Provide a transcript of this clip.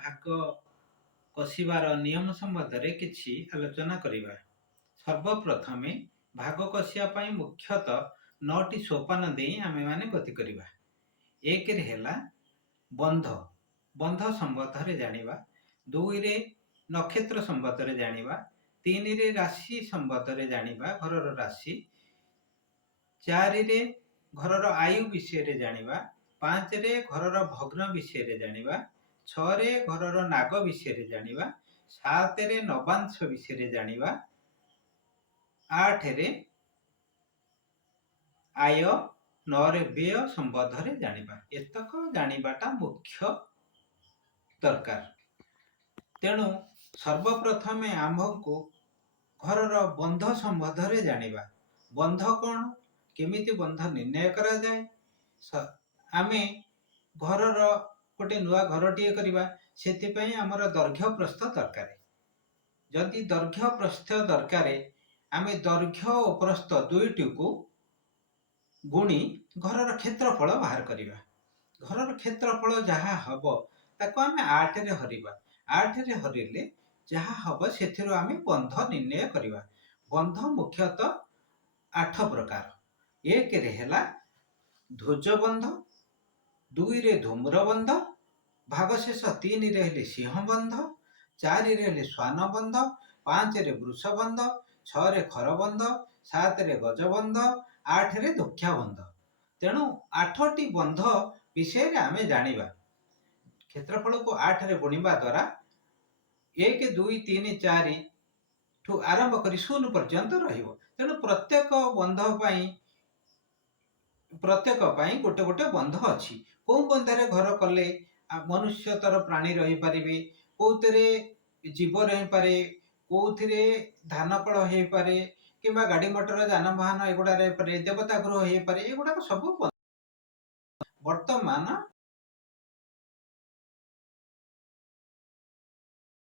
ଭାଗ କଷିବାର ନିୟମ ସମ୍ବନ୍ଧରେ କିଛି ଆଲୋଚନା କରିବା। ସର୍ବପ୍ରଥମେ ଭାଗ କଷିବା ପାଇଁ ମୁଖ୍ୟତଃ 9ଟି ସୋପାନ ଦେଇ ଆମେମାନେ ଗତି କରିବା। 1ରେ ହେଲା ବନ୍ଧ, ବନ୍ଧ ସମ୍ବନ୍ଧରେ ଜାଣିବା। 2ରେ ନକ୍ଷତ୍ର ସମ୍ବନ୍ଧରେ ଜାଣିବା। 3ରେ ରାଶି ସମ୍ବନ୍ଧରେ ଜାଣିବା, ଘରର ରାଶି। 4ରେ ଘରର ଆୟୁ ବିଷୟରେ ଜାଣିବା। 5ରେ ଘରର ଭଗ୍ନ ବିଷୟରେ ଜାଣିବା। 6ରେ ଘରର ନାଗ ବିଷୟରେ ଜାଣିବା। 7ରେ ନବାଂଶ ବିଷୟରେ ଜାଣିବା। 8ରେ ଆୟ, 9ରେ ବ୍ୟୟ ସମ୍ବନ୍ଧରେ ଜାଣିବା। ଏତକ ଜାଣିବାଟା ମୁଖ୍ୟ ଦରକାର। ତେଣୁ ସର୍ବପ୍ରଥମେ ଆମ୍ଭକୁ ଘରର ବନ୍ଧ ସମ୍ବନ୍ଧରେ ଜାଣିବା। ବନ୍ଧ କ'ଣ, କେମିତି ବନ୍ଧ ନିର୍ଣ୍ଣୟ କରାଯାଏ। ଆମେ ଘରର ଗୋଟେ ନୂଆ ଘରଟିଏ କରିବା, ସେଥିପାଇଁ ଆମର ଦୈର୍ଘ୍ୟ ପ୍ରସ୍ଥ ଦରକାର। ଯଦି ଦୈର୍ଘ୍ୟ ପ୍ରସ୍ଥ ଦରକାର, ଆମେ ଦୈର୍ଘ୍ୟ ଓ ପ୍ରସ୍ଥ ଦୁଇଟିକୁ ଗୁଣି ଘରର କ୍ଷେତ୍ରଫଳ ବାହାର କରିବା। ଘରର କ୍ଷେତ୍ରଫଳ ଯାହା ହବ ତାକୁ ଆମେ 8ରେ ହରିବା। 8ରେ ହରିଲେ ଯାହା ହବ ସେଥିରୁ ଆମେ ବନ୍ଧ ନିର୍ଣ୍ଣୟ କରିବା। ବନ୍ଧ ମୁଖ୍ୟତଃ 8 ପ୍ରକାର। 1ରେ ହେଲା ଧ୍ୱଜ ବନ୍ଧ, 2ରେ ଧୂମ୍ର ବନ୍ଧ, ଭାଗଶେଷ 3ରେ ହେଲେ ସିଂହ ବନ୍ଧ, 4ରେ ହେଲେ ଶ୍ୱାନ ବନ୍ଧ, 5ରେ ବୃଷ ବନ୍ଧ, 6ରେ ଖର ବନ୍ଧ, 7ରେ ଗଜ ବନ୍ଧ, 8ରେ ଦକ୍ଷା ବନ୍ଧ। ତେଣୁ 8ଟି ବନ୍ଧ ବିଷୟରେ ଆମେ ଜାଣିବା। କ୍ଷେତ୍ରଫଳକୁ 8ରେ ଗୁଣିବା ଦ୍ୱାରା 1, 2, 3, 4 ଠୁ ଆରମ୍ଭ କରି 0 ପର୍ଯ୍ୟନ୍ତ ରହିବ। ତେଣୁ ପ୍ରତ୍ୟେକ ପାଇଁ ଗୋଟେ ଗୋଟେ ବନ୍ଧ ଅଛି। କୋଉ ବନ୍ଧରେ ଘର କଲେ ମନୁଷ୍ୟତର ପ୍ରାଣୀ ରହିପାରିବେ, କୋଉଥିରେ ଜୀବ ରହିପାରେ, କୋଉଥିରେ ଧାନ କଳ ହେଇପାରେ, କିମ୍ବା ଗାଡି ମଟର ଯାନବାହନ ଏଗୁଡା ରହିପାରେ, ଦେବତା ଗୃହ ହେଇପାରେ, ଏଗୁଡାକ ସବୁ ବର୍ତ୍ତମାନ